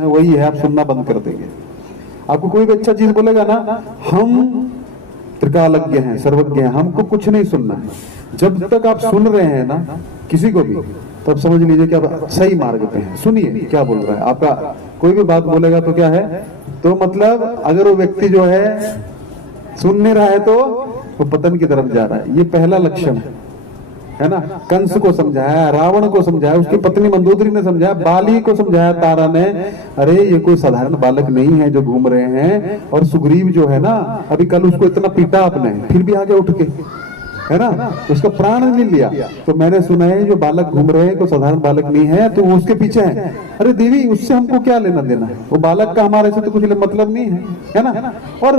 है वही है, आप सुनना बंद कर देंगे। आपको कोई भी अच्छा चीज बोलेगा ना, हम त्रिकालज्ञ हैं, सर्वज्ञ हैं, हमको कुछ नहीं सुनना है। जब तक आप सुन रहे हैं ना किसी को भी, तब समझ लीजिए कि आप सही मार्ग पे हैं। सुनिए क्या बोल रहा है आपका। कोई भी बात बोलेगा तो क्या है, तो मतलब अगर वो व्यक्ति जो है सुन नहीं रहा है तो वो पतन की तरफ जा रहा है। ये पहला लक्षण है ना। कंस को समझाया, रावण को समझाया, उसकी पत्नी मंदोदरी ने समझाया, बाली को समझाया तारा ने, अरे ये कोई साधारण बालक नहीं है जो घूम रहे हैं। और सुग्रीव जो है ना, अभी कल उसको इतना पीटा आपने, फिर भी आगे उठ के, है ना, उसका प्राण नहीं लिया। तो मैंने सुना है जो बालक घूम रहे हैं कोई साधारण बालक नहीं है, तो वो उसके पीछे है। अरे देवी, उससे हमको क्या लेना देना है, वो बालक का हमारे से तो कुछ मतलब नहीं है ना। और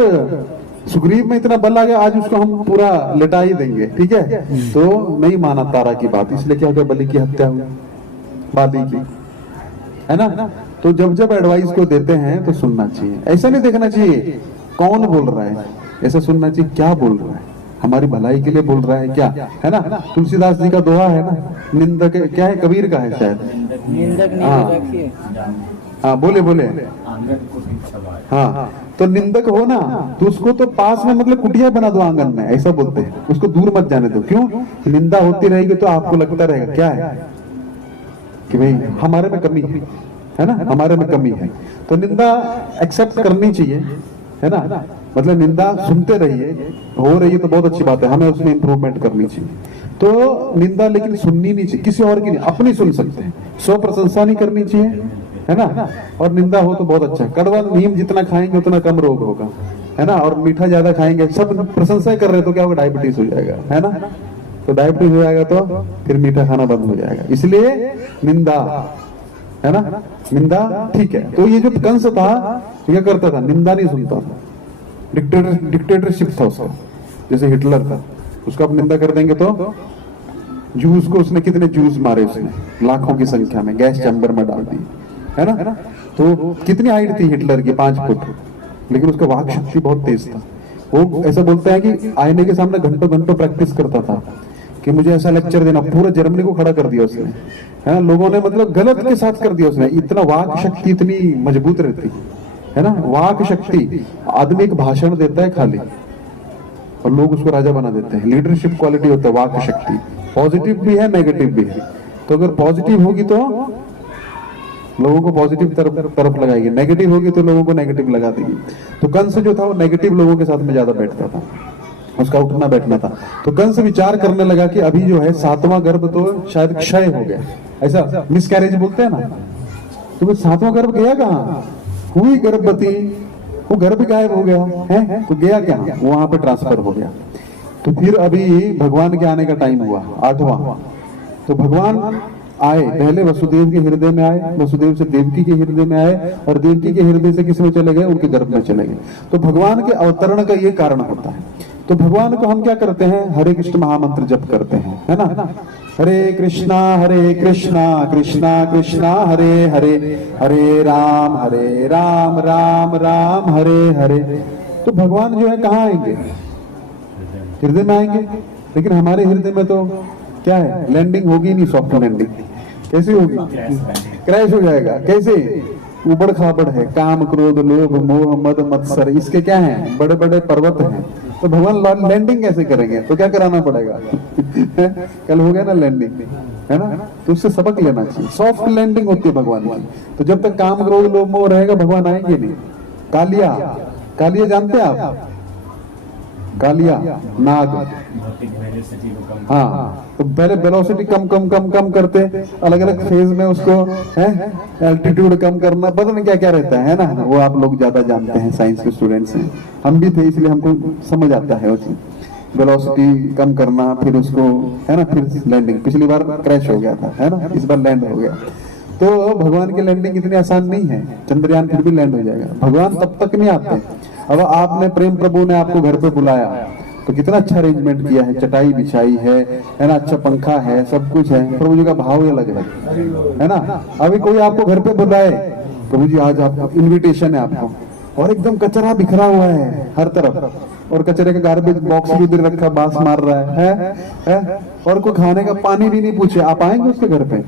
सुग्रीव में इतना बल आ गया, आज उसको हम पूरा लेटा ही देंगे, ठीक है। तो नहीं माना तारा की बात, इसलिए क्या हो गया, बलि की हत्या हुई, बाली की, है ना। तो जब जब एडवाइस को देते हैं तो सुनना चाहिए, ऐसा नहीं देखना चाहिए कौन बोल रहा है, ऐसा सुनना चाहिए क्या बोल रहा है, हमारी भलाई के लिए बोल रहा है क्या, है ना। तुलसीदास जी का दोहा है ना, निंदक क्या है, कबीर का है शायद। हाँ बोले बोले। हाँ, तो निंदक हो ना तो उसको तो पास में मतलब कुटिया बना दो आंगन में, ऐसा बोलते हैं। उसको दूर मत जाने दो। क्यों? निंदा होती रहेगी तो आपको लगता रहेगा क्या है कि भाई हमारे में कमी है ना, हमारे में कमी है। तो निंदा एक्सेप्ट करनी चाहिए, है ना। मतलब निंदा सुनते रहिए, हो रही है तो बहुत अच्छी बात है, हमें उसमें इंप्रूवमेंट करनी चाहिए। तो निंदा लेकिन सुननी नहीं चाहिए, किसी और की नहीं, अपनी सुन सकते हैं। स्व प्रशंसा नहीं करनी चाहिए, है ना। और निंदा हो तो बहुत अच्छा है। कड़वा नीम जितना खाएंगे उतना कम रोग होगा, है ना। और मीठा ज्यादा खाएंगे, सब प्रशंसा कर रहे तो क्या होगा, डायबिटीज हो जाएगा, है ना। तो डायबिटीज हो जाएगा तो फिर मीठा खाना बंद हो जाएगा। इसलिए निंदा, है ना, निंदा ठीक है। तो ये जो कंस था क्या करता था, निंदा नहीं सुनता था। डिक्टेटरशिप था उसका, जैसे हिटलर था, उसका आप निंदा कर देंगे तो जूस को उसने कितने जूस मारे, उसने लाखों की संख्या में गैस चैम्बर में डाल दी, है ना। तो कितनी हाइट थी हिटलर की, 5 फुट, लेकिन उसका वाक शक्ति बहुत तेज था। वो ऐसा बोलता है कि आईने के सामने घंटों घंटों प्रैक्टिस करता था कि मुझे ऐसा लेक्चर देना। पूरा जर्मनी को खड़ा कर दिया उसने, है ना। लोगों ने मतलब गलत के साथ कर दिया उसने। इतना वाक शक्ति इतनी मजबूत रहती है ना। वाक शक्ति, आदमी एक भाषण देता है खाली और लोग उसको राजा बना देते हैं। लीडरशिप क्वालिटी होता है वाक शक्ति, पॉजिटिव भी है नेगेटिव भी है। तो अगर पॉजिटिव होगी तो लोगों को पॉजिटिव तरफ लगाएगी, नेगेटिव होगी तो लोगों को नेगेटिव लगा देगी। तो कंस जो था वो नेगेटिव लोगों के साथ में ज्यादा बैठता था, उसका उठना बैठना था। तो कंस विचार करने लगा कि अभी जो है 7वां गर्भ तो शायद क्षय हो गया, ऐसा मिसकैरेज बोलते हैं ना। तो वो 7वां गर्भ गया कहाँ, हुई गर्भवती, वो गर्भ गायब हो गया है, तो गया क्या, वहां पे ट्रांसफर हो गया। तो फिर अभी भगवान के आने का टाइम हुआ, 8वां। तो भगवान आए, पहले वसुदेव के हृदय में आए, वसुदेव से देवकी के हृदय में आए, और देवकी के हृदय से किस में चले गए, उनके गर्भ में चले गए। तो भगवान के अवतरण का ये कारण होता है। तो भगवान को हम क्या करते हैं, हरे कृष्ण महामंत्र जप करते हैं, है ना। हरे कृष्णा कृष्णा कृष्णा हरे हरे, हरे राम राम राम हरे हरे। तो भगवान जो है कहाँ आएंगे, हृदय में आएंगे। लेकिन हमारे हृदय में तो क्या है, लैंडिंग होगी नहीं, सॉफ्ट लैंडिंग कैसी होगी, क्रैश हो जाएगा। कैसे, उबड़ खाबड़ है, काम क्रोध लोभ मोह मद मत्सर, इसके क्या है, बड़े बड़े पर्वत हैं। तो भगवान लैंडिंग कैसे करेंगे, तो क्या कराना पड़ेगा कल हो गया ना लैंडिंग, है ना। तो उससे सबक लेना चाहिए, सॉफ्ट लैंडिंग होती है भगवान की। तो जब तक काम क्रोध लोभ मोह रहेगा भगवान आएंगे नहीं। कालिया, कालिया जानते हैं आप, कालिया नाग, हाँ। तो पहले वेलोसिटी कम कम कम कम करते, अलग अलग फेज में उसको है, एल्टीट्यूड कम करना, पता नहीं क्या क्या रहता है ना। वो आप लोग ज्यादा जानते हैं, साइंस के स्टूडेंट्स हैं, हम भी थे, इसलिए हमको समझ आता है वो चीज। वेलोसिटी कम करना, फिर उसको, है ना, फिर लैंडिंग। पिछली बार क्रैश हो गया था, है ना, इस बार लैंड हो गया। तो भगवान की लैंडिंग इतनी आसान नहीं है, चंद्रयान फिर भी लैंड हो जाएगा। भगवान तब तक नहीं आते। अब आपने, प्रेम प्रभु ने आपको घर पे बुलाया तो कितना अच्छा अरेंजमेंट किया है, चटाई बिछाई है ना, अच्छा पंखा है, सब कुछ है। प्रभु जी का भाव ही अलग है ना। अभी कोई आपको घर पे बुलाए, प्रभु जी आज आपको इनविटेशन है आपको, और एकदम कचरा बिखरा हुआ है हर तरफ, और कचरे का गार्बेज बॉक्स भी उधर रखा, बांस मार रहा है? और कोई खाने का पानी भी नहीं पूछे, आप आएंगे उसके घर पे?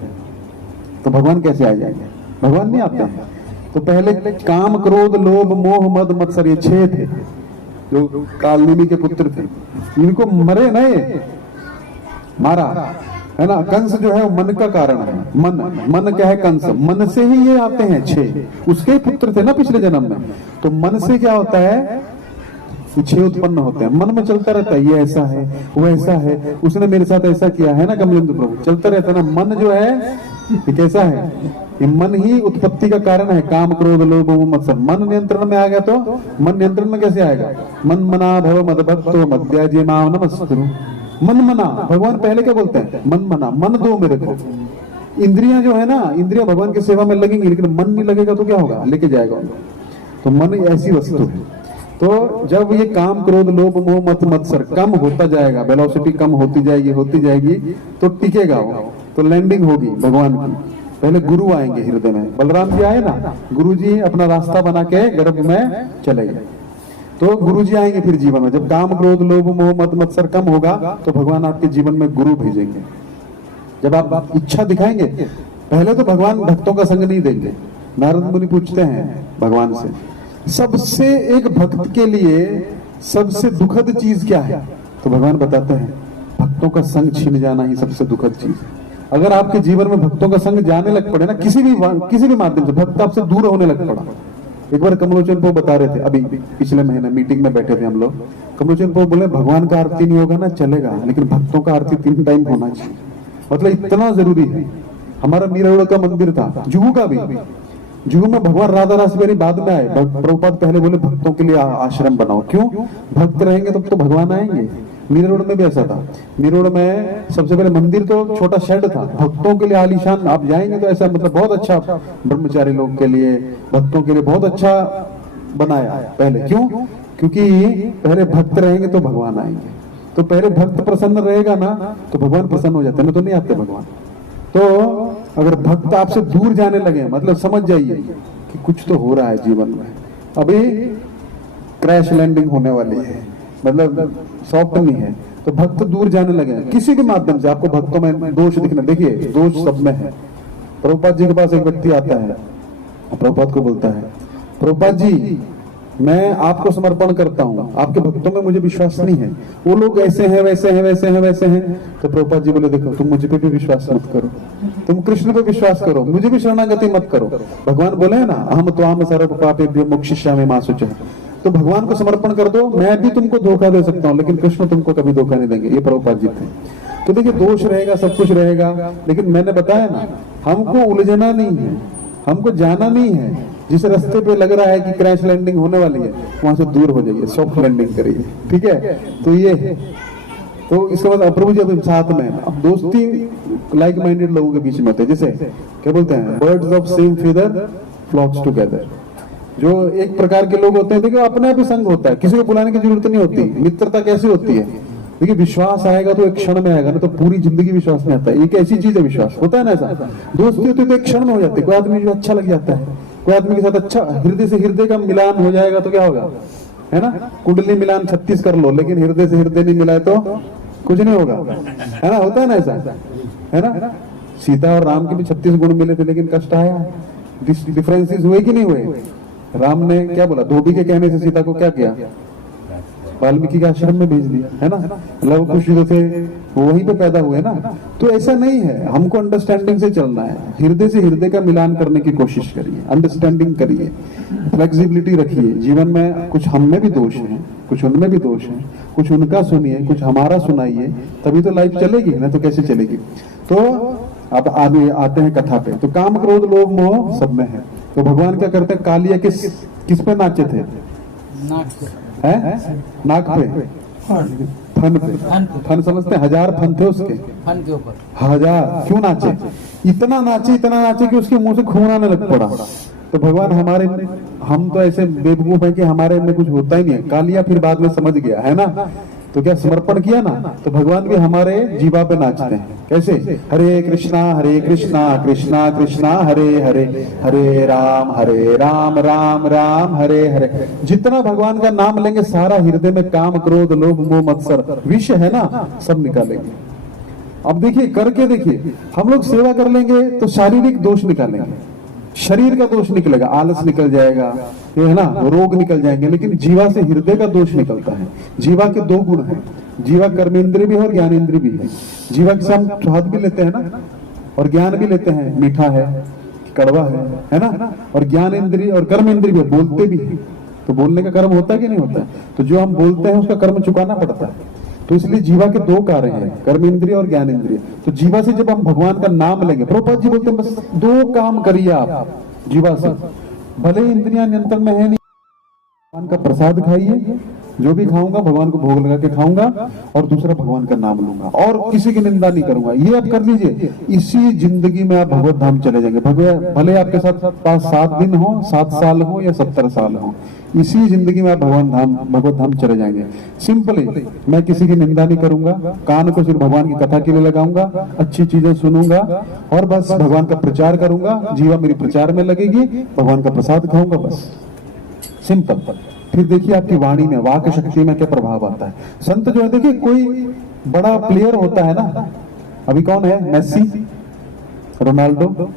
तो भगवान कैसे आ जाएंगे, भगवान नहीं आते हैं। तो पहले काम, क्रोध, लोभ, मोह, मद, मत्सर, ये 6 थे जो कालनेमी के पुत्र थे। इनको मरे ना, ये मारा है ना। कंस जो है वो मन का कारण है। मन क्या है? कंस। मन से ही ये आते हैं 6, उसके पुत्र थे ना पिछले जन्म में। तो मन से क्या होता है? 6 उत्पन्न होते हैं। मन में चलता रहता है, ये ऐसा है, वो ऐसा है, उसने मेरे साथ ऐसा किया है ना, कमलेंद्र प्रभु, चलता रहता है ना। मन जो है ये कैसा है? ये मन ही उत्पत्ति का कारण है। काम, क्रोध, लोभ, मोह, मत्सर। मन नियंत्रण में आ गया तो मन नियंत्रण में कैसे आएगा? मन मना भव मदभक्तो मद्याजी मां नमस्तुरु। मन मना, भगवान पहले क्या बोलते हैं? मन मना, मन दो मेरे को। इंद्रियां जो है ना, इंद्रियां भगवान की सेवा में लगेंगी, लेकिन मन नहीं लगेगा तो क्या होगा? लेके जाएगा उनको। तो मन ऐसी वस्तु है। तो जब ये काम, क्रोध, लोभ, मोह, मत, मत्सर कम होता जाएगा, वेलोसिटी कम होती जाएगी, तो टिकेगा वो, तो लैंडिंग होगी भगवान की। पहले गुरु आएंगे हृदय में। बलराम जी आए ना, गुरु जी अपना रास्ता बना के गर्भ में चले गए। तो गुरु जी आएंगे फिर जीवन में। जब काम, क्रोध, लोभ, मोह, मत, मत्सर कम होगा तो भगवान आपके जीवन में गुरु भेजेंगे। जब आप इच्छा दिखाएंगे, पहले तो भगवान भक्तों का संग नहीं देंगे। नारद मुनि पूछते हैं भगवान से, सबसे एक भक्त के लिए सबसे दुखद चीज क्या है? तो भगवान बताते हैं, भक्तों का संग छिन जाना ही सबसे दुखद चीज है। अगर आपके जीवन में भक्तों का संग जाने लग पड़े ना, किसी भी माध्यम से भक्त आपसे दूर होने लग पड़ा। एक बार कमलोचन प्रभु बता रहे थे, अभी पिछले महीने मीटिंग में बैठे थे हम लोग। कमलोचन प्रभु बोले, भगवान का आरती नहीं होगा ना चलेगा, लेकिन भक्तों का आरती 3 टाइम होना चाहिए। मतलब इतना जरूरी है। हमारा मीरारोड का मंदिर था, जुहू का भी। जुहू में भगवान राधा रासबेरी बाद में आए। प्रभुपाद पहले बोले भक्तों के लिए आश्रम बनाओ। क्यों? भक्त रहेंगे तब तो भगवान आएंगे। मीरा रोड में भी ऐसा था। मीरा रोड में सबसे पहले मंदिर तो छोटा शेड था, भक्तों के लिए आलीशान। आप जाएंगे तो ऐसा मतलब बहुत अच्छा, ब्रह्मचारी लोग के लिए, भक्तों के लिए बहुत अच्छा बनाया पहले। क्यों? क्योंकि पहले भक्त रहेंगे तो भगवान आएंगे। तो पहले भक्त प्रसन्न रहेगा ना तो भगवान प्रसन्न हो जाते हैं, नहीं तो नहीं आते भगवान। तो अगर भक्त आपसे दूर जाने लगे, मतलब समझ जाइए कि कुछ तो हो रहा है जीवन में, अभी क्रैश लैंडिंग होने वाली है, मतलब सॉफ्ट नहीं है। तो भक्त दूर जाने लगे किसी भी माध्यम से। आपको भक्तों में दोष दिखने, देखिए दोष सब में है। प्रभुपाद जी के पास एक व्यक्ति आता है, प्रभुपाद को बोलता है, प्रभुपाद जी मैं आपको समर्पण करता हूँ, आपके भक्तों में मुझे विश्वास नहीं है, वो लोग ऐसे हैं वैसे हैं वैसे हैं वैसे हैं। तो प्रभुपाद जी बोले, देखो तुम मुझे पे भी विश्वास मत करो, तुम कृष्ण पे विश्वास करो, मुझे भी शरणागति मत करो। भगवान बोले है ना, अहम त्वाम सर्व पापेभ्यो मोक्षयिष्यामि मा शुचः। तो भगवान को समर्पण कर दो, मैं भी तुमको धोखा दे सकता हूँ, लेकिन कृष्ण तुमको कभी धोखा नहीं देंगे। ये प्रभुपाद जी थे। तो देखिए दोष रहेगा, सब कुछ रहेगा, लेकिन मैंने बताया ना, हमको उलझना नहीं है, हमको जाना नहीं है। जिस रास्ते पे लग रहा है कि क्रैश लैंडिंग होने वाली है, वहां से दूर हो जाइए, सॉफ्ट लैंडिंग करिए, ठीक है। तो ये है। तो इसके बाद प्रभु जी अभी साथ में, अब दोस्ती लाइक माइंडेड लोगों के बीच में होते हैं। जैसे क्या बोलते हैं, birds of same feather flocks together. जो एक प्रकार के लोग होते हैं, देखिए अपने आप ही संग होता है, किसी को बुलाने की जरूरत नहीं होती। मित्रता कैसी होती है, देखिए विश्वास आएगा तो एक क्षण में आएगा, ना तो पूरी जिंदगी विश्वास में आता है। एक ऐसी चीज है विश्वास, होता है ना ऐसा। दोस्ती होती है तो एक क्षण में हो जाती है। कोई आदमी जो अच्छा लग जाता है, कोई आदमी के साथ अच्छा हृदय से हृदय का मिलान हो जाएगा तो क्या होगा, है ना। कुंडली मिलान 36 कर लो, लेकिन हृदय से हृदय नहीं मिलाए तो कुछ नहीं होगा, है ना। होता है ना ऐसा, है ना। सीता और राम के भी 36 गुण मिले थे, लेकिन कष्ट आया। डिफरेंसेस हुए कि नहीं हुए। राम ने क्या बोला, धोबी के कहने से सीता को क्या किया, वाल्मीकि के आश्रम में भेज दिया, है ना। लव कुश जो थे वो वहीं पे पैदा हुए ना। तो ऐसा नहीं है, हमको अंडरस्टैंडिंग से चलना है। हृदय से हृदय का मिलान करने की कोशिश करिए, अंडरस्टैंडिंग करिए, फ्लेक्सिबिलिटी रखिए। जीवन में कुछ हम में भी दोष है, कुछ उनमें भी दोष है, कुछ उनका सुनिए, कुछ हमारा सुनाइए, तभी तो लाइफ चलेगी, ना तो कैसे चलेगी। तो अब आगे आते हैं कथा पे। तो काम, क्रोध, लोभ, मोह सब में है। तो भगवान क्या करते हैं, कालिया किस पे नाचे थे, नाक पे, फन पे। फन समझते हैं, 1000 फन थे उसके, फन के ऊपर 1000। क्यों नाचे, इतना नाचे कि उसके मुंह से खून आने लग पड़ा। तो भगवान हमारे, हम तो ऐसे बेवकूफ है कि हमारे में कुछ होता ही नहीं है। कालिया फिर बाद में समझ गया, है ना। तो क्या समर्पण किया ना, तो भगवान भी हमारे जीवा पे नाचते हैं। कैसे, हरे कृष्णा कृष्णा कृष्णा हरे हरे, हरे राम राम राम हरे हरे। जितना भगवान का नाम लेंगे, सारा हृदय में काम, क्रोध, लोभ, मोह, मत्सर, विष है ना, सब निकालेंगे। अब देखिए करके देखिए, हम लोग सेवा कर लेंगे तो शारीरिक दोष निकालेंगे, शरीर का दोष निकलेगा, आलस निकल जाएगा, ये है ना, रोग निकल जाएंगे, लेकिन जीवा से हृदय का दोष निकलता है। जीवा के दो गुण हैं, जीवा कर्मेंद्रिय भी है और ज्ञानेंद्रिय भी है। जीवा के साथ स्वाद भी लेते हैं ना, और ज्ञान भी लेते हैं, मीठा है, कड़वा है ना, और ज्ञान इंद्रिय और कर्म इंद्रिय भी, बोलते भी है। तो बोलने का कर्म होता है कि नहीं होता? तो जो हम बोलते हैं उसका कर्म चुकाना पड़ता है। तो इसलिए जीवा के दो कार्य हैं, कर्म इंद्रिय और ज्ञान इंद्रिय। तो जीवा से जब हम भगवान का नाम लेंगे, प्रभुपाद जी बोलते हैं बस दो काम करिए आप जीवा से, भले इंद्रियां नियंत्रण में है नहीं, भगवान का प्रसाद खाइए, जो भी खाऊंगा भगवान को भोग लगा के खाऊंगा, और दूसरा भगवान का नाम लूंगा और किसी की निंदा नहीं करूंगा। ये आप कर लीजिए, इसी जिंदगी में आप भगवत धाम चले जाएंगे। भले आपके साथ पास 7 दिन हो, 7 साल हो या 70 साल हो, इसी जिंदगी में आप भगवत धाम चले जाएंगे। सिंपली मैं किसी की निंदा नहीं करूंगा, कान को सिर्फ भगवान की कथा के लिए लगाऊंगा, अच्छी चीजें सुनूंगा और बस भगवान का प्रचार करूंगा। जीवा मेरी प्रचार में लगेगी, भगवान का प्रसाद खाऊंगा, बस सिंपल। फिर देखिए आपकी वाणी में, वाक शक्ति में क्या प्रभाव आता है। संत जो है, देखिए कोई बड़ा प्लेयर होता है ना, अभी कौन है, मेसी, रोनाल्डो,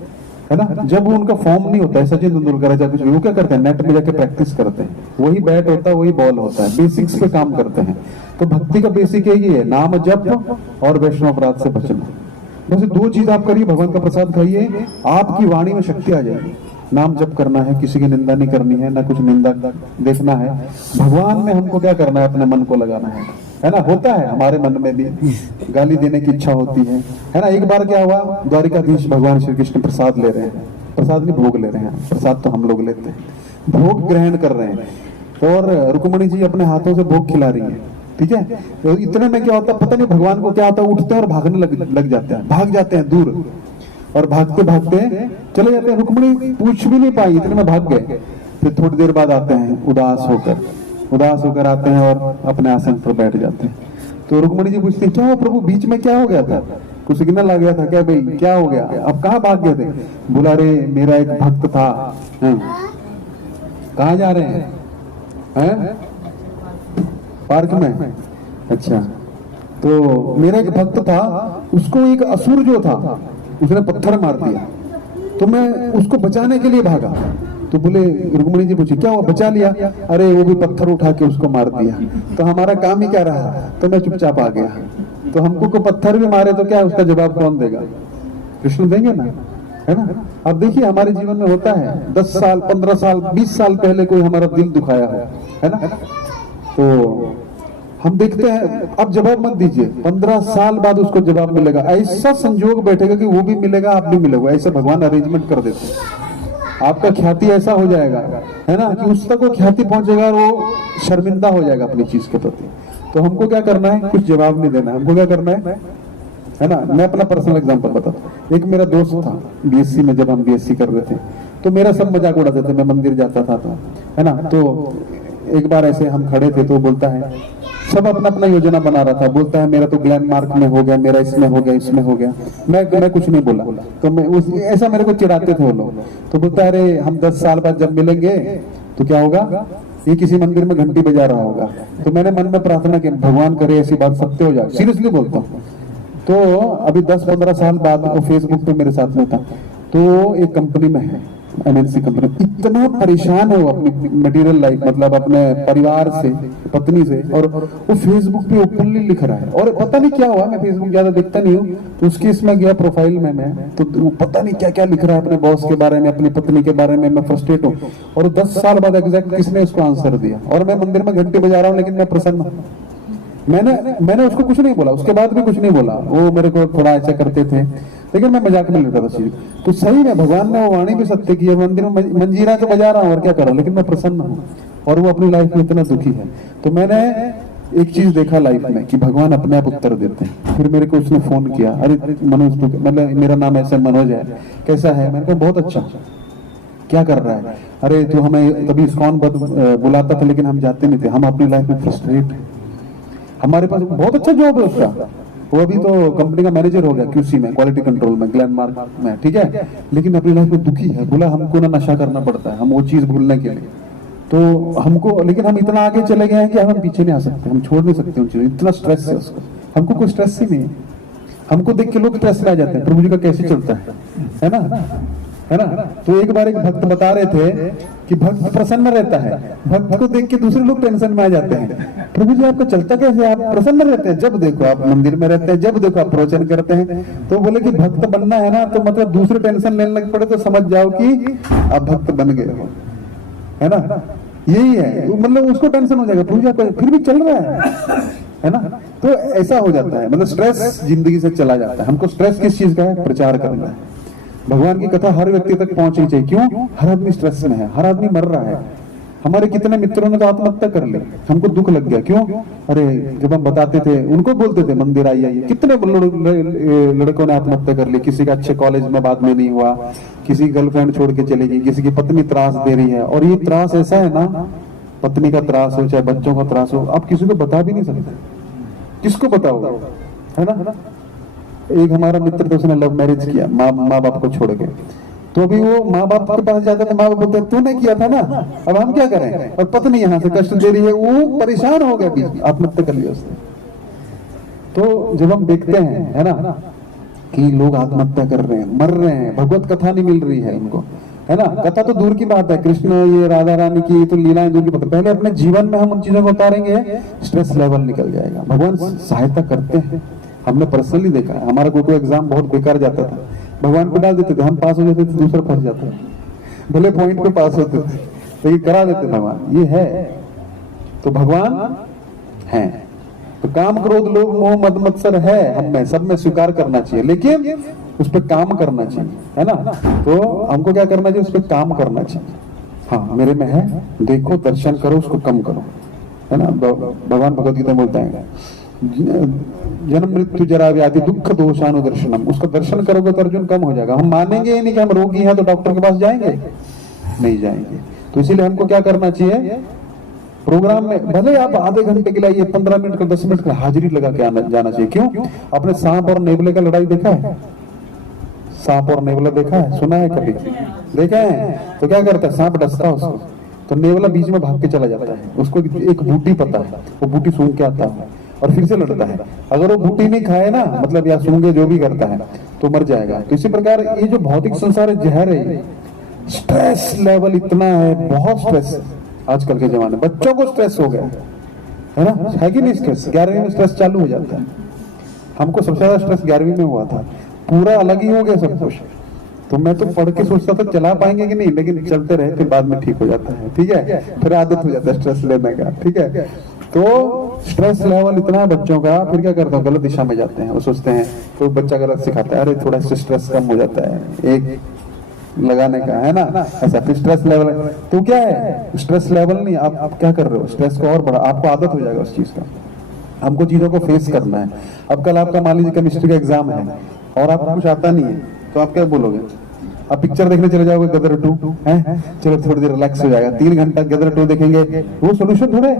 है ना, जब उनका फॉर्म नहीं होता है, सचिन तेंदुलकर है, कुछ वो क्या करते हैं, नेट में जाके प्रैक्टिस करते हैं, वही बैट होता है, वही बॉल होता है, बेसिक्स पे काम करते हैं। तो भक्ति का बेसिक यही है, नाम जप और वैष्णव अपराध से बचना। बस 2 चीज आप करिए, भगवान का प्रसाद खाइए, आपकी वाणी में शक्ति आ जाएगी। नाम जप करना है, किसी की निंदा नहीं करनी है, ना कुछ निंदा देखना है। भगवान में हमको क्या करना है, अपने मन को लगाना है ना। होता है हमारे मन में भी गाली देने की इच्छा होती है ना। एक बार क्या हुआ, द्वारिकाधीश भगवान श्री कृष्ण प्रसाद ले रहे हैं, प्रसाद नहीं भोग ले रहे हैं, प्रसाद तो हम लोग लेते हैं, भोग ग्रहण कर रहे हैं और रुक्मणी जी अपने हाथों से भोग खिला रही है, ठीक है। तो इतने में क्या होता है, पता नहीं भगवान को क्या होता है, उठते हैं और भागने लग जाते हैं, भाग जाते हैं दूर, और भागते भागते चले जाते हैं। रुक्मणी पूछ भी नहीं पाई, इतने में भाग गए। फिर थोड़ी देर बाद आते हैं उदास होकर आते हैं और अपने आसन पर बैठ जाते हैं। तो रुक्मणी जी पूछते हैं, क्या हो प्रभु, बीच में क्या हो गया था, कुछ सिग्नल आ गया था क्या भाई, क्या हो गया, अब कहाँ भाग गए थे? बोला रे मेरा एक भक्त था। कहाँ जा रहे हैं? पार्क में। अच्छा, तो मेरा एक भक्त था, उसको एक असुर जो था उसने पत्थर मार दिया, तो मैं उसको बचाने के लिए भागा। तो बोले, रुक्मणी जी पूछी क्या हुआ, बचा लिया? अरे वो भी पत्थर उठा के उसको मार दिया, तो हमारा काम ही क्या रहा, तो मैं चुपचाप आ गया। तो हमको को पत्थर भी मारे तो क्या, उसका जवाब कौन देगा? कृष्ण देंगे ना, है ना। अब देखिए हमारे जीवन में होता है, 10 साल 15 साल 20 साल पहले कोई हमारा दिल दुखाया है ना, तो हम देखते हैं, अब जवाब मत दीजिए, 15 साल बाद उसको जवाब मिलेगा। ऐसा संजोग बैठेगा कि वो भी मिलेगा, आप भी मिलोगे, ऐसे भगवान अरेंजमेंट कर देते हैं। आपका ख्याति ऐसा हो जाएगा, है ना, कि उस तक वो ख्याति पहुंचेगा और वो शर्मिंदा हो जाएगा अपनी चीज के प्रति। तो हमको क्या करना है, कुछ जवाब नहीं देना, हमको क्या करना है ना। मैं अपना पर्सनल एग्जांपल बताता हूँ। एक मेरा दोस्त था बीएससी में, जब हम बीएससी कर रहे थे तो मेरा सब मजाक उड़ाते थे, मैं मंदिर जाता था तो, है ना। तो एक बार ऐसे हम खड़े थे तो बोलता है, सब अपना अपना योजना बना रहा था, बोलता है मेरा तो ग्लैंडमार्क में हो गया, मेरा इसमें हो गया, इसमें हो गया। मैं कुछ नहीं बोला, तो मैं ऐसा मेरे को चिढ़ाते थे वो लोग। तो बोलता है अरे हम 10 साल बाद जब मिलेंगे तो क्या होगा, ये किसी मंदिर में घंटी बजा रहा होगा। तो मैंने मन में प्रार्थना की, भगवान करे ऐसी बात सत्य हो जाए, सीरियसली बोलता हूँ। तो अभी 10-15 साल बाद वो फेसबुक पे मेरे साथ में था, तो एक कंपनी में है, एमएनसी कंपनी, इतना परेशान है वो अपनी मटेरियल लाइफ, मतलब अपने परिवार से, पत्नी से, और वो फेसबुक पे ओपनली लिख रहा है। और पता नहीं क्या हुआ, मैं फेसबुक ज्यादा देखता नहीं हूँ, तो उसके इसमें गया प्रोफाइल में मैं, तो वो पता नहीं क्या क्या लिख रहा है अपने बॉस के बारे में, अपनी पत्नी के बारे में। मैं फ्रस्ट्रेट हूँ, और 10 साल बाद एग्जैक्ट किसने उसको आंसर दिया, और मैं मंदिर में घंटी बजा रहा हूँ, लेकिन मैं प्रसन्न हूँ। मैंने उसको कुछ नहीं बोला, उसके बाद भी कुछ नहीं बोला। वो मेरे को थोड़ा ऐसा करते थे, लेकिन मैं मजाक में लेता था चीज। तो सही में भगवान ने वो वाणी भी सत्य की है, मंदिर में मंजीरा तो बजा रहा हूँ और क्या कर रहा हूँ, लेकिन मैं प्रसन्न हूँ, और वो अपनी लाइफ में इतना दुखी है। तो मैंने एक चीज देखा लाइफ में कि भगवान अपने आप उत्तर देते हैं। फिर मेरे को उसने फोन किया, अरे मनोज, मतलब मेरा नाम ऐसा मनोज है, कैसा है? मैंने कहा बहुत अच्छा, क्या कर रहा है? अरे तो हमें कभी इस्कॉन बुलाता था, लेकिन हम जाते नहीं थे, हम अपनी लाइफ में फ्रस्ट्रेट है। हमारे पास बहुत अच्छा जॉब है उसका, वो अभी तो कंपनी का मैनेजर हो गया क्यूसी में, क्वालिटी कंट्रोल में, ग्लैंडमार्क में, ठीक है, लेकिन अपनी लाइफ में दुखी है। बोला हमको ना नशा करना पड़ता है, हम वो चीज भूलने के लिए, तो हमको, लेकिन हम इतना आगे चले गए हैं कि हम पीछे नहीं आ सकते, हम छोड़ नहीं सकते उन चीजों, इतना स्ट्रेस है उसको। हमको कोई स्ट्रेस ही नहीं है, हमको देख के लोग स्ट्रेस में आ जाते हैं, प्रभु जी का कैसे चलता है ना। है ना। तो एक बार एक भक्त बता रहे थे कि भक्त प्रसन्न रहता है, भक्त को देख के दूसरे लोग टेंशन में आ जाते हैं। प्रभु जी आपका चलता कैसे, आप प्रसन्न रहते हैं, जब देखो आप मंदिर में रहते हैं, जब देखो आप प्रवचन करते हैं। तो बोले कि भक्त बनना है ना, तो मतलब दूसरे टेंशन लेने लग पड़े तो समझ जाओ कि आप भक्त बन गए हो, है ना। यही है, मतलब उसको टेंशन हो जाएगा, प्रभु जी आपका फिर भी चल रहा है ना। तो ऐसा हो जाता है, मतलब स्ट्रेस जिंदगी से चला जाता है। हमको स्ट्रेस किस चीज का है, प्रचार करना है। भगवान की कथा हर व्यक्ति तक पहुंचनी चाहिए। क्यों, हर आदमी स्ट्रेस में है, हर आदमी मर रहा है। हमारे कितने मित्रों ने तो आत्महत्या कर ली, हमको दुख लग गया। क्यों, अरे जब हम बताते थे, उनको बोलते थे मंदिर आइए, कितने लड़कों ने आत्महत्या कर ली। किसी का अच्छे कॉलेज में बाद में नहीं हुआ, किसी गर्लफ्रेंड छोड़ के चली गई, किसी की पत्नी त्रास दे रही है। और ये त्रास ऐसा है ना, पत्नी का त्रास हो चाहे बच्चों का त्रास हो, आप किसी को बता भी नहीं सकते, किसको बताओगे, है ना। एक हमारा मित्र तो उसने लव मैरिज किया, माँ बाप को छोड़ के। तो अभी वो माँ बाप के पास जाता था, माँ बाप बोलते तूने किया था ना, अब हम क्या करें। और पत्नी यहाँ से कष्ट दे रही है, वो परेशान हो गया, बीच आत्महत्या कर लिया उसने। तो जब हम देखते हैं, है ना, कि लोग आत्महत्या कर रहे हैं, मर रहे हैं, भगवत कथा नहीं मिल रही है उनको, है ना। कथा तो दूर की बात है, कृष्ण ये राधा रानी की तो लीलाएं दूर की बात है। पहले अपने जीवन में हम उन चीजों को उतारेंगे, स्ट्रेस लेवल निकल जाएगा। भगवान सहायता करते हैं, हमने पर्सनली देखा है। हमारा कोई एग्जाम बहुत बेकार जाता था, भगवान को डाल देते थे, हम पास हो जाते थे, दूसरा फंस जाता है, भले पॉइंट पे पास होते थे, लेकिन करा देते भगवान। ये है, तो भगवान है। तो काम क्रोध लोभ मोह मद मत्सर है हम में, सब में स्वीकार करना चाहिए, लेकिन उस पर काम करना चाहिए, है ना। तो हमको क्या करना चाहिए, उस पर काम करना चाहिए। हाँ मेरे में है, देखो दर्शन करो, उसको कम करो, है ना। भगवान भगवद गीता में बोलते हैं, जन्म मृत्यु जरा व्याधि दुख दोषानुदर्शनम, उसका दर्शन करोगे तो अर्जुन कम हो जाएगा। हम मानेंगे ही नहीं कि हम रोगी हैं, तो डॉक्टर के पास जाएंगे, नहीं जाएंगे। तो इसीलिए हमको क्या करना चाहिए, प्रोग्राम में भले आप आधे घंटे के लिए 15 मिनट का 10 मिनट का हाजिरी लगा के जाना चाहिए। क्यों, आपने सांप और नेवले का लड़ाई देखा है, सांप और नेवला देखा है, सुना है कभी, देखा है। तो क्या करता है, सांप डसता है उसको, तो नेवला बीच में भाग के चला जाता है, उसको एक बूटी पता है, वो बूटी सूंघ के आता है और फिर से लड़ता है। अगर वो बूटी नहीं खाए ना, मतलब या सूंघे जो भी करता है, तो मर जाएगा। तो इसी प्रकार ये जो भौतिक संसार है, जहर है। स्ट्रेस लेवल इतना है, बहुत स्ट्रेस आजकल के जमाने। बच्चों को स्ट्रेस हो गया है ना, है कि नहीं स्ट्रेस। 11वीं में स्ट्रेस चालू हो जाता है। हमको सबसे ज्यादा स्ट्रेस 11वीं में हुआ था, पूरा अलग ही हो गया सब कुछ। तो मैं तो पढ़ के सोचता था चला पाएंगे कि नहीं, लेकिन चलते रहे, फिर बाद में ठीक हो जाता है, ठीक है। फिर आदत हो जाता है स्ट्रेस लेने का, ठीक है। तो स्ट्रेस लेवल इतना है बच्चों का, फिर क्या करते हैं, गलत दिशा में जाते हैं। वो सोचते हैं, तो बच्चा गलत सिखाता है, अरे थोड़ा स्ट्रेस कम हो जाता है, एक लगाने का, है ना, ऐसा। फिर स्ट्रेस लेवल, तो क्या है, स्ट्रेस लेवल नहीं, आप क्या कर रहे हो, स्ट्रेस को और बड़ा, आपको आदत हो जाएगा उस चीज का। हमको चीजों को फेस करना है। अब कल आपका मान लीजिए केमिस्ट्री का एग्जाम है और आपको कुछ आता नहीं है, तो आप क्या बोलोगे, आप पिक्चर देखने चले जाओगे गदर 2 है, चलो थोड़ी देर रिलैक्स हो जाएगा, 3 घंटा गदर 2 देखेंगे, वो सोल्यूशन थोड़े,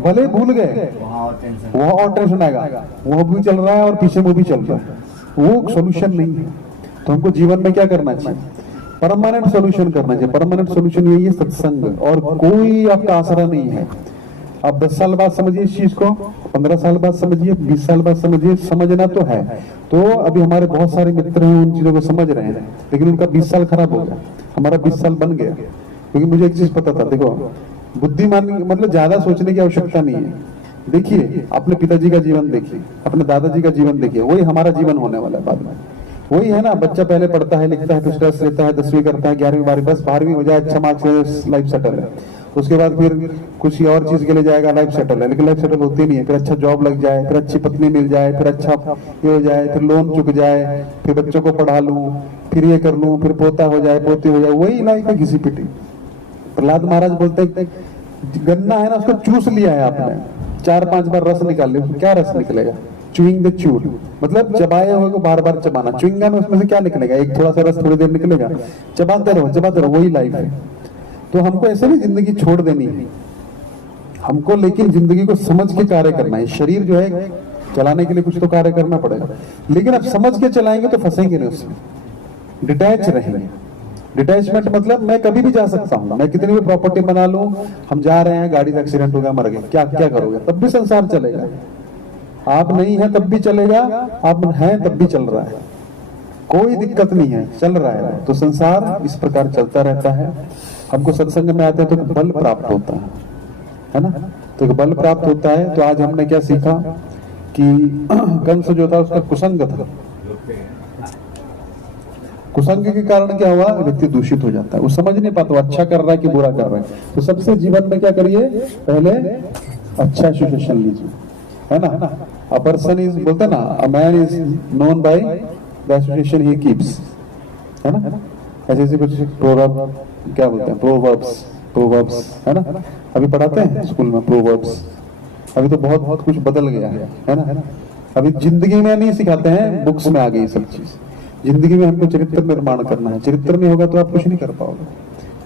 भले भूल गए, वहां और टेंशन आएगा, वो भी चल रहा है और पीछे वो भी चल रहा है, वो सोल्यूशन नहीं है। तो हमको जीवन में क्या करना चाहिए, परमानेंट सोल्यूशन करना चाहिए। परमानेंट सोल्यूशन यही है सत्संग, और कोई आपका आसरा नहीं है। आप 10 साल बाद समझिए इस चीज को, 15 साल बाद समझिए, 20 साल बाद समझिए, समझना तो है। तो अभी हमारे बहुत सारे मित्र हैं, उन चीजों को समझ रहे हैं, लेकिन उनका 20 साल खराब हो गया, हमारा 20 साल बन गया। क्योंकि मुझे एक चीज पता था, देखो बुद्धिमान मतलब ज्यादा सोचने की आवश्यकता नहीं है। देखिए अपने पिताजी का जीवन देखिए, अपने दादाजी का जीवन देखिए, वही हमारा जीवन होने वाला है बाद में। वही है ना, बच्चा पहले पढ़ता है, लिखता है, तो स्ट्रेस लेता है, 10वीं करता है, 11वीं 12वीं, बस 12वीं हो जाए, अच्छा मार्क्स से लाइफ सेटल है। उसके बाद फिर कुछ और चीज के लिए जाएगा, लाइफ सेटल है, लेकिन लाइफ सेटल होती नहीं है। फिर अच्छा जॉब लग जाए, फिर अच्छी पत्नी मिल जाए, फिर अच्छा ये हो जाए, फिर लोन चुक जाए, फिर बच्चों को पढ़ा लूं, फिर ये कर लूं, फिर पोता हो जाए, पोती हो जाए, वही लाइफ है घिसी पिटी। प्रहलाद महाराज बोलते हैं, गन्ना है ना, उसको चूस लिया है आपने, 4-5 बार रस निकाल लिया, क्या रस निकलेगा, चुइंग द चूर, मतलब चबाए हुए को बार बार चबाना। चुइंगा में उसमें से क्या निकलेगा, एक थोड़ा सा रस थोड़ी देर निकलेगा, चबाते रहो, वही लाइफ है। तो हमको ऐसे नहीं जिंदगी छोड़ देनी है हमको, लेकिन जिंदगी को समझ के कार्य करना है। शरीर जो है चलाने के लिए कुछ तो कार्य करना पड़ेगा, लेकिन अब समझ के चलाएंगे तो फंसेंगे नहीं उसमें, डिटैच रहेंगे। डिटैचमेंट मतलब मैं कभी भी जा सकता हूँ, मैं कितनी भी प्रॉपर्टी बना लूं, हम जा रहे हैं, गाड़ी का एक्सीडेंट हो गया, मर गए, क्या क्या करोगे, तब भी संसार चलेगा। आप नहीं है तब भी चलेगा, आप हैं तब भी चल रहा है। कोई दिक्कत नहीं है, चल रहा है। तो संसार इस प्रकार चलता रहता है। हमको सत्संग में आते हैं तो बल प्राप्त होता है ना, तो एक बल प्राप्त होता है। तो आज हमने क्या सीखा कि कंस जो था उसका कुसंग था, कुसंग के कारण क्या हुआ, व्यक्ति दूषित हो जाता है, वो समझ नहीं पाता वो अच्छा कर रहा है कि बुरा कर रहा है। तो सबसे जीवन में क्या करिए, पहले अच्छा एसोसिएशन लीजिए, है ना। अ पर्सन इज, बोलते ना, a man is known by the association he keeps, है ना। ऐसे ऐसे कुछ प्रोवर्ब, क्या बोलते हैं, प्रोवर्ब्स, है ना। अभी पढ़ाते हैं स्कूल में प्रोवर्ब्स। अभी तो बहुत बहुत कुछ बदल गया है ना। अभी जिंदगी में नहीं सिखाते हैं, बुक्स में आ गई सब चीज। जिंदगी में हमको चरित्र निर्माण करना है, चरित्र नहीं होगा तो आप कुछ नहीं कर पाओगे।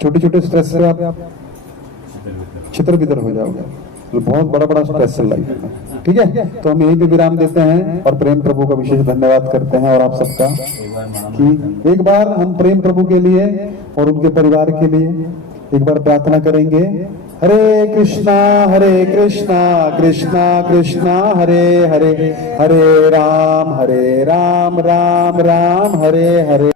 छोटे छोटे स्ट्रेस से आप छितर बितर हो जाओगे, तो बहुत बड़ा बड़ा स्ट्रेस है लाइफ में, ठीक है। तो हम यहीं पे विराम देते हैं और प्रेम प्रभु का विशेष धन्यवाद करते हैं और आप सबका, कि एक बार हम प्रेम प्रभु के लिए और उनके परिवार के लिए एक बार प्रार्थना करेंगे। हरे कृष्णा कृष्णा कृष्णा हरे हरे, हरे राम राम राम हरे हरे।